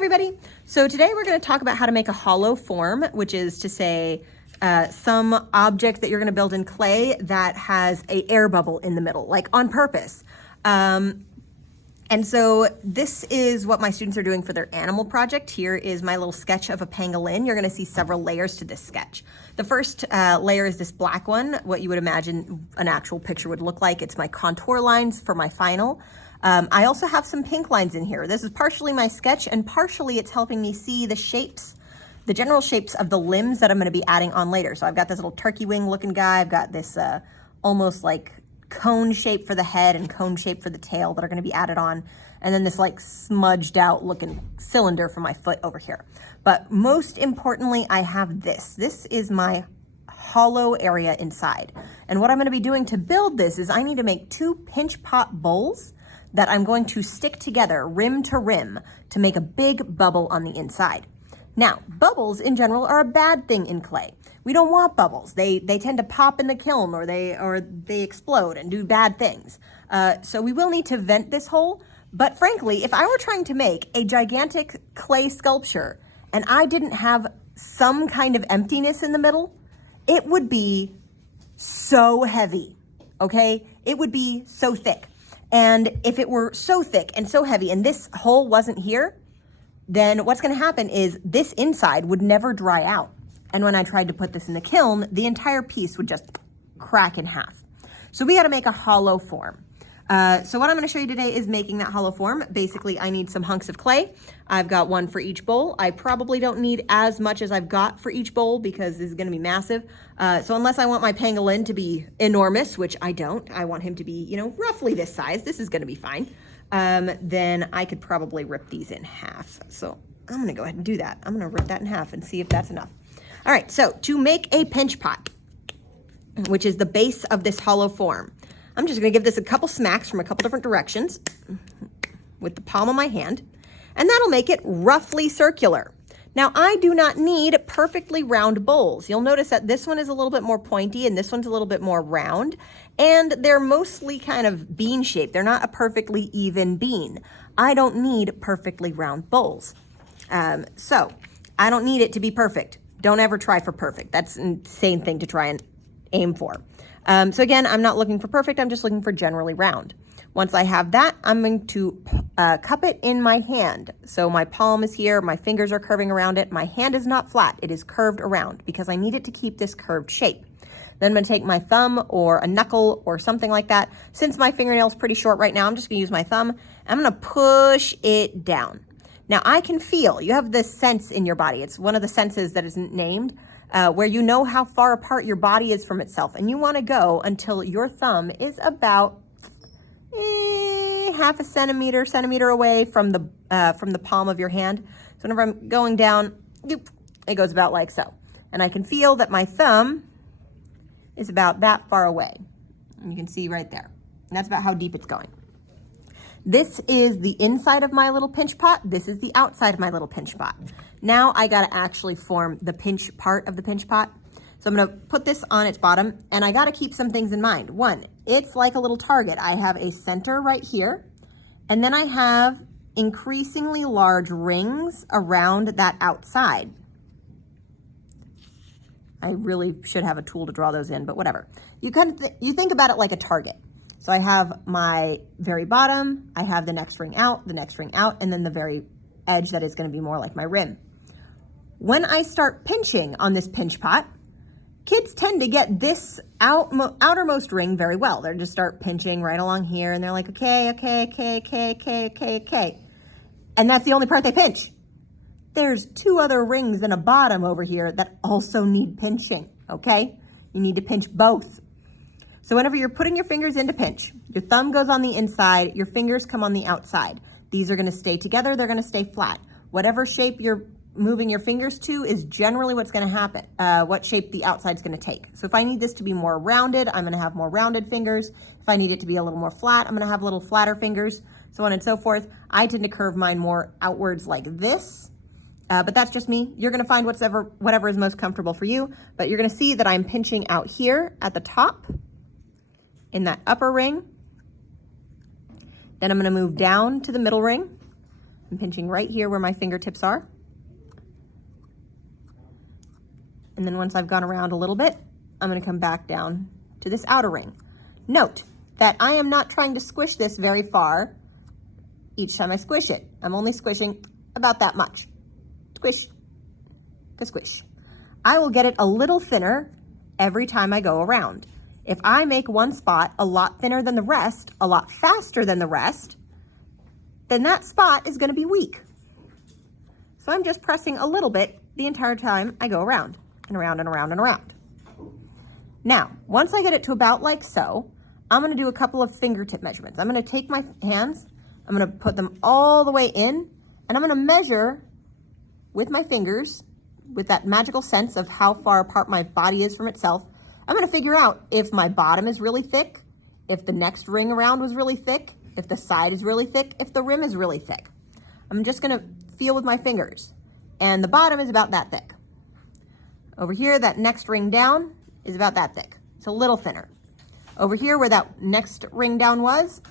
everybody. So today we're going to talk about how to make a hollow form, which is to say some object that you're going to build in clay that has a air bubble in the middle, like on purpose. And so this is what my students are doing for their animal project. Here is my little sketch of a pangolin. You're going to see several layers to this sketch. The first layer is this black one, what you would imagine an actual picture would look like. It's my contour lines for my final. I also have some pink lines in here. This is partially my sketch and partially it's helping me see the shapes, the general shapes of the limbs that I'm going to be adding on later. So I've got this little turkey wing looking guy. I've got this almost like cone shape for the head and cone shape for the tail that are going to be added on. And then this like smudged out looking cylinder for my foot over here. But most importantly, I have this. This is my hollow area inside. And what I'm going to be doing to build this is I need to make two pinch pot bowls that I'm going to stick together rim to rim to make a big bubble on the inside. Now, bubbles in general are a bad thing in clay. We don't want bubbles. They tend to pop in the kiln or they explode and do bad things. So we will need to vent this hole. But frankly, if I were trying to make a gigantic clay sculpture and I didn't have some kind of emptiness in the middle, it would be so heavy, okay? It would be so thick. And if it were so thick and so heavy and this hole wasn't here, then what's going to happen is this inside would never dry out. And when I tried to put this in the kiln, the entire piece would just crack in half. So we got to make a hollow form. So what I'm going to show you today is making that hollow form. Basically, I need some hunks of clay. I've got one for each bowl. I probably don't need as much as I've got for each bowl because this is going to be massive. So unless I want my pangolin to be enormous, which I don't, I want him to be, you know, roughly this size. This is going to be fine. Then I could probably rip these in half. So I'm going to go ahead and do that. I'm going to rip that in half and see if that's enough. All right, so to make a pinch pot, which is the base of this hollow form, I'm just going to give this a couple smacks from a couple different directions with the palm of my hand, and that'll make it roughly circular. Now, I do not need perfectly round bowls. You'll notice that this one is a little bit more pointy and this one's a little bit more round, and they're mostly kind of bean shaped. They're not a perfectly even bean. I don't need perfectly round bowls. So I don't need it to be perfect. Don't ever try for perfect. That's an insane thing to try and aim for. So again, I'm not looking for perfect. I'm just looking for generally round. Once I have that, I'm going to cup it in my hand. So my palm is here. My fingers are curving around it. My hand is not flat. It is curved around because I need it to keep this curved shape. Then I'm going to take my thumb or a knuckle or something like that. Since my fingernail is pretty short right now, I'm just going to use my thumb. I'm going to push it down. Now I can feel, you have this sense in your body. It's one of the senses that isn't named, where you know how far apart your body is from itself. And you want to go until your thumb is about half a centimeter away from the palm of your hand. So whenever I'm going down, it goes about like so. And I can feel that my thumb is about that far away. And you can see right there. And that's about how deep it's going. This is the inside of my little pinch pot. This is the outside of my little pinch pot. Now I got to actually form the pinch part of the pinch pot. So I'm going to put this on its bottom, and I got to keep some things in mind. One, it's like a little target. I have a center right here, and then I have increasingly large rings around that outside. I really should have a tool to draw those in, but whatever. You you think about it like a target. So I have my very bottom, I have the next ring out, and then the very edge that is going to be more like my rim. When I start pinching on this pinch pot, kids tend to get this outermost ring very well. They just start pinching right along here, and they're like, okay. And that's the only part they pinch. There's two other rings and a bottom over here that also need pinching, okay? You need to pinch both. So whenever you're putting your fingers in to pinch, your thumb goes on the inside, your fingers come on the outside. These are going to stay together, they're going to stay flat. Whatever shape you're moving your fingers to is generally what's going to happen, what shape the outside's going to take. So if I need this to be more rounded, I'm going to have more rounded fingers. If I need it to be a little more flat, I'm going to have a little flatter fingers, so on and so forth. I tend to curve mine more outwards like this, but that's just me. You're going to find whatever is most comfortable for you, but you're going to see that I'm pinching out here at the top in that upper ring. Then I'm going to move down to the middle ring. I'm pinching right here where my fingertips are. And then once I've gone around a little bit, I'm gonna come back down to this outer ring. Note that I am not trying to squish this very far each time I squish it. I'm only squishing about that much. Squish, squish. I will get it a little thinner every time I go around. If I make one spot a lot thinner than the rest, a lot faster than the rest, then that spot is gonna be weak. So I'm just pressing a little bit the entire time I go around and around and around and around. Now, once I get it to about like so, I'm gonna do a couple of fingertip measurements. I'm gonna take my hands, I'm gonna put them all the way in, and I'm gonna measure with my fingers, with that magical sense of how far apart my body is from itself. I'm gonna figure out if my bottom is really thick, if the next ring around was really thick, if the side is really thick, if the rim is really thick. I'm just gonna feel with my fingers. And the bottom is about that thick. Over here, that next ring down is about that thick. It's a little thinner. Over here, where that next ring down was,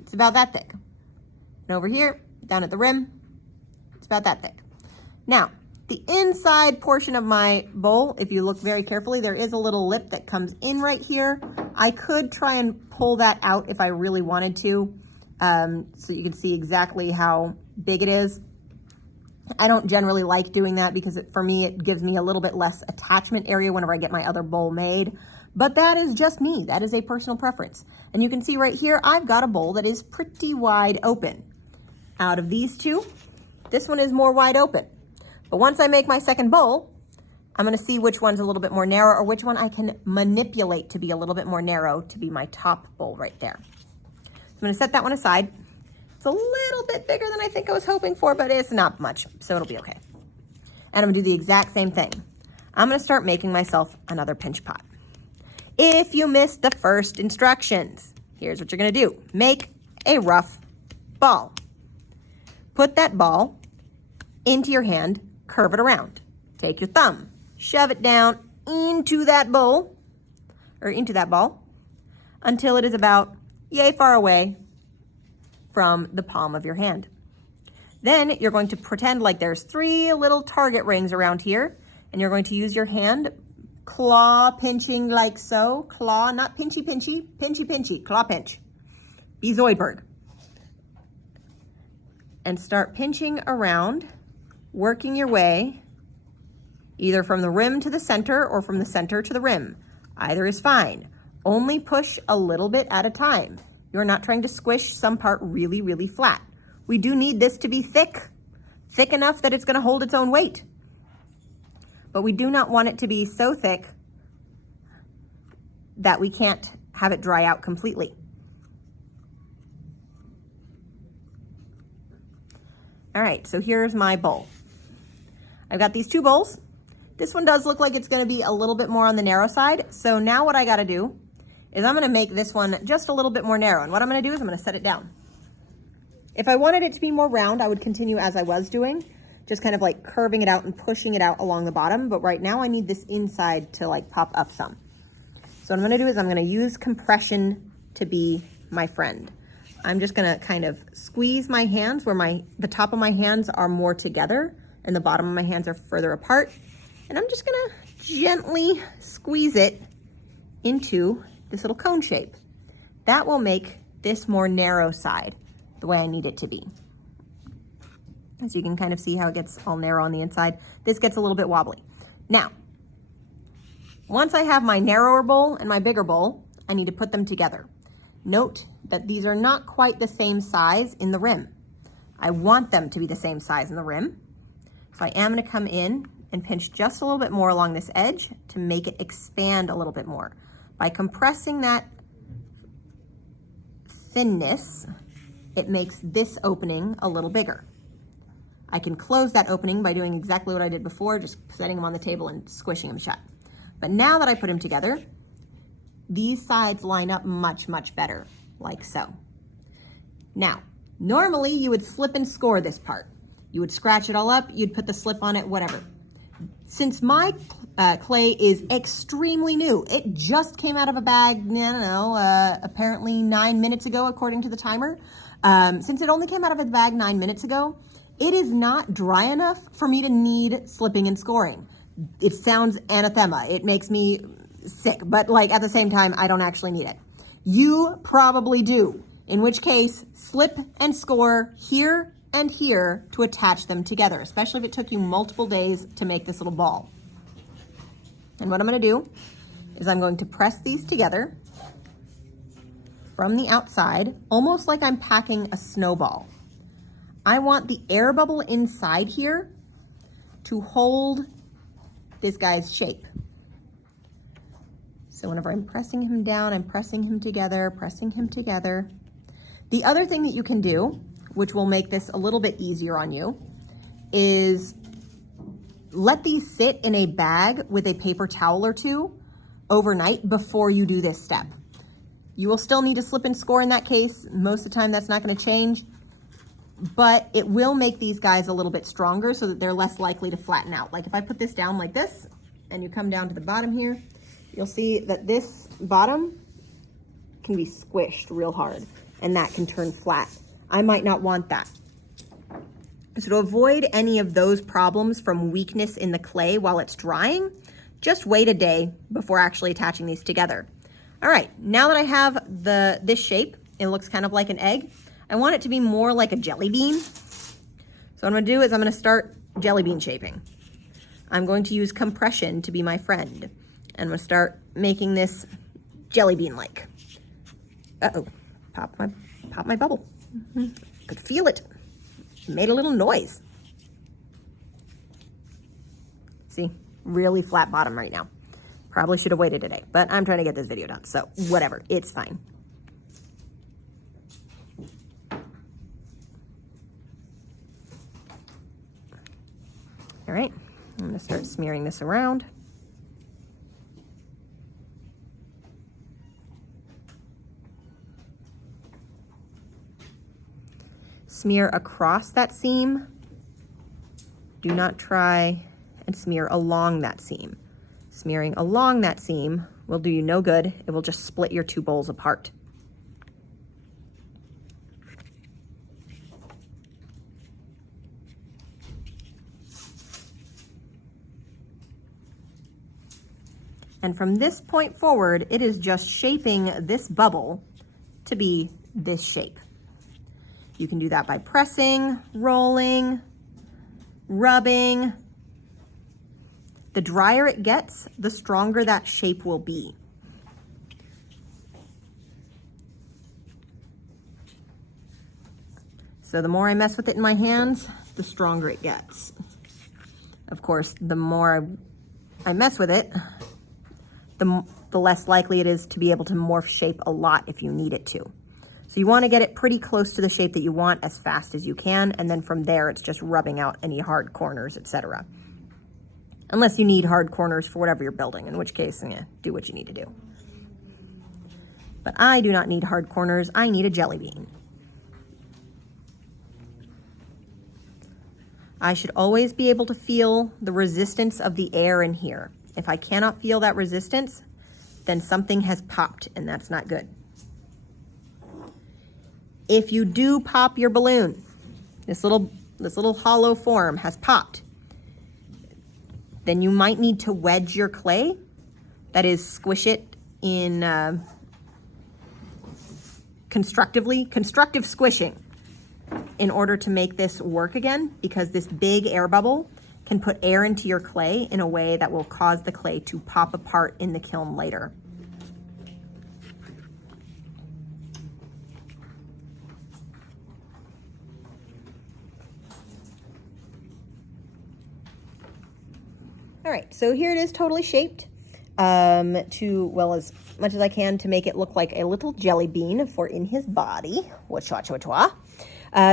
it's about that thick. And over here, down at the rim, it's about that thick. Now, the inside portion of my bowl, if you look very carefully, there is a little lip that comes in right here. I could try and pull that out if I really wanted to, so you can see exactly how big it is. I don't generally like doing that because for me, it gives me a little bit less attachment area whenever I get my other bowl made. But that is just me. That is a personal preference. And you can see right here, I've got a bowl that is pretty wide open. Out of these two, this one is more wide open. But once I make my second bowl, I'm gonna see which one's a little bit more narrow or which one I can manipulate to be a little bit more narrow to be my top bowl right there. So I'm gonna set that one aside. It's a little bit bigger than I think I was hoping for, but it's not much, so it'll be okay. And I'm gonna do the exact same thing. I'm gonna start making myself another pinch pot. If you missed the first instructions, here's what you're gonna do. Make a rough ball. Put that ball into your hand, curve it around. Take your thumb, shove it down into that bowl, or into that ball, until it is about yay far away from the palm of your hand. Then you're going to pretend like there's 3 little target rings around here, and you're going to use your hand, claw pinching like so. Claw, not pinchy pinchy, pinchy pinchy, claw pinch. Be Zoidberg. And start pinching around, working your way either from the rim to the center or from the center to the rim. Either is fine. Only push a little bit at a time. You're not trying to squish some part really, really flat. We do need this to be thick enough that it's gonna hold its own weight. But we do not want it to be so thick that we can't have it dry out completely. All right, so here's my bowl. I've got these 2 bowls. This one does look like it's gonna be a little bit more on the narrow side. So now what I gotta do is I'm gonna make this one just a little bit more narrow. And what I'm gonna do is I'm gonna set it down. If I wanted it to be more round, I would continue as I was doing, just kind of like curving it out and pushing it out along the bottom. But right now I need this inside to like pop up some. So what I'm gonna do is I'm gonna use compression to be my friend. I'm just gonna kind of squeeze my hands where the top of my hands are more together and the bottom of my hands are further apart. And I'm just gonna gently squeeze it into this little cone shape. That will make this more narrow side the way I need it to be. As you can kind of see how it gets all narrow on the inside, this gets a little bit wobbly. Now, once I have my narrower bowl and my bigger bowl, I need to put them together. Note that these are not quite the same size in the rim. I want them to be the same size in the rim. So I am gonna come in and pinch just a little bit more along this edge to make it expand a little bit more. By compressing that thinness, it makes this opening a little bigger. I can close that opening by doing exactly what I did before, just setting them on the table and squishing them shut. But now that I put them together, these sides line up much, much better, like so. Now, normally you would slip and score this part. You would scratch it all up, you'd put the slip on it, whatever. Since my clay is extremely new, it just came out of a bag, apparently 9 minutes ago, according to the timer. Since it only came out of a bag 9 minutes ago, it is not dry enough for me to need slipping and scoring. It sounds anathema. It makes me sick, but like at the same time, I don't actually need it. You probably do, in which case slip and score here and here to attach them together, especially if it took you multiple days to make this little ball. And what I'm going to do is I'm going to press these together from the outside, almost like I'm packing a snowball. I want the air bubble inside here to hold this guy's shape. So whenever I'm pressing him down, I'm pressing him together, pressing him together. The other thing that you can do, which will make this a little bit easier on you, is let these sit in a bag with a paper towel or two overnight before you do this step. You will still need to slip and score in that case. Most of the time that's not going to change, but it will make these guys a little bit stronger so that they're less likely to flatten out. Like if I put this down like this and you come down to the bottom here, you'll see that this bottom can be squished real hard and that can turn flat. I might not want that. So to avoid any of those problems from weakness in the clay while it's drying, just wait a day before actually attaching these together. All right, now that I have this shape, it looks kind of like an egg. I want it to be more like a jelly bean. So what I'm gonna do is I'm gonna start jelly bean shaping. I'm going to use compression to be my friend. And I'm gonna start making this jelly bean-like. Uh-oh, pop my bubble. Could feel it. Made a little noise. See, really flat bottom right now. Probably should have waited today, but I'm trying to get this video done, so whatever, it's fine. All right, I'm gonna start smearing this around. Smear across that seam. Do not try and smear along that seam. Smearing along that seam will do you no good. It will just split your two bowls apart. And from this point forward, it is just shaping this bubble to be this shape. You can do that by pressing, rolling, rubbing. The drier it gets, the stronger that shape will be. So the more I mess with it in my hands, the stronger it gets. Of course, the more I mess with it, the less likely it is to be able to morph shape a lot if you need it to. So you want to get it pretty close to the shape that you want as fast as you can, and then from there it's just rubbing out any hard corners, etc. Unless you need hard corners for whatever you're building, in which case, do what you need to do. But I do not need hard corners, I need a jelly bean. I should always be able to feel the resistance of the air in here. If I cannot feel that resistance, then something has popped, and that's not good. If you do pop your balloon, this little hollow form has popped, then you might need to wedge your clay, that is squish it in constructive squishing in order to make this work again, because this big air bubble can put air into your clay in a way that will cause the clay to pop apart in the kiln later. All right, so here it is totally shaped well, as much as I can to make it look like a little jelly bean for in his body.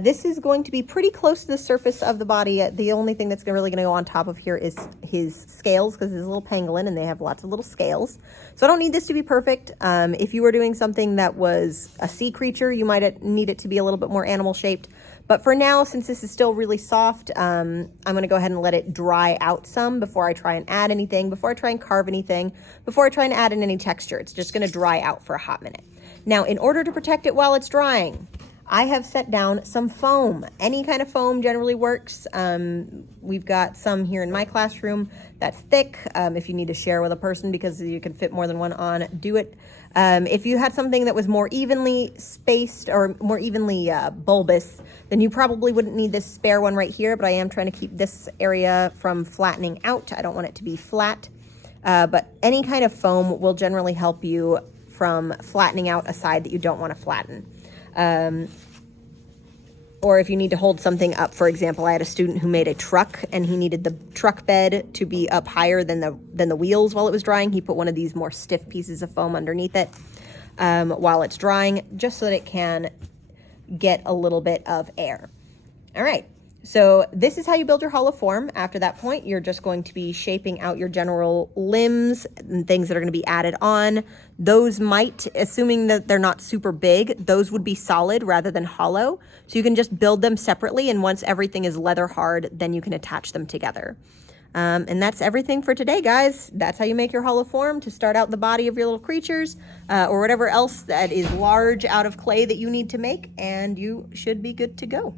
This is going to be pretty close to the surface of the body. The only thing that's really going to go on top of here is his scales, because he's a little pangolin and they have lots of little scales. So I don't need this to be perfect. If you were doing something that was a sea creature, you might need it to be a little bit more animal shaped. But for now, since this is still really soft, I'm going to go ahead and let it dry out some before I try and add anything, before I try and carve anything, before I try and add in any texture. It's just going to dry out for a hot minute. Now, in order to protect it while it's drying, I have set down some foam. Any kind of foam generally works. We've got some here in my classroom that's thick. If you need to share with a person because you can fit more than one on, do it. If you had something that was more evenly spaced or more evenly bulbous, then you probably wouldn't need this spare one right here, but I am trying to keep this area from flattening out. I don't want it to be flat. But any kind of foam will generally help you from flattening out a side that you don't want to flatten. Or if you need to hold something up, for example, I had a student who made a truck and he needed the truck bed to be up higher than the wheels while it was drying. He put one of these more stiff pieces of foam underneath it while it's drying, just so that it can get a little bit of air. All right. So this is how you build your hollow form. After that point, you're just going to be shaping out your general limbs and things that are going to be added on. Those might, assuming that they're not super big, those would be solid rather than hollow. So you can just build them separately, and once everything is leather hard, then you can attach them together. And that's everything for today, guys. That's how you make your hollow form to start out the body of your little creatures or whatever else that is large out of clay that you need to make, and you should be good to go.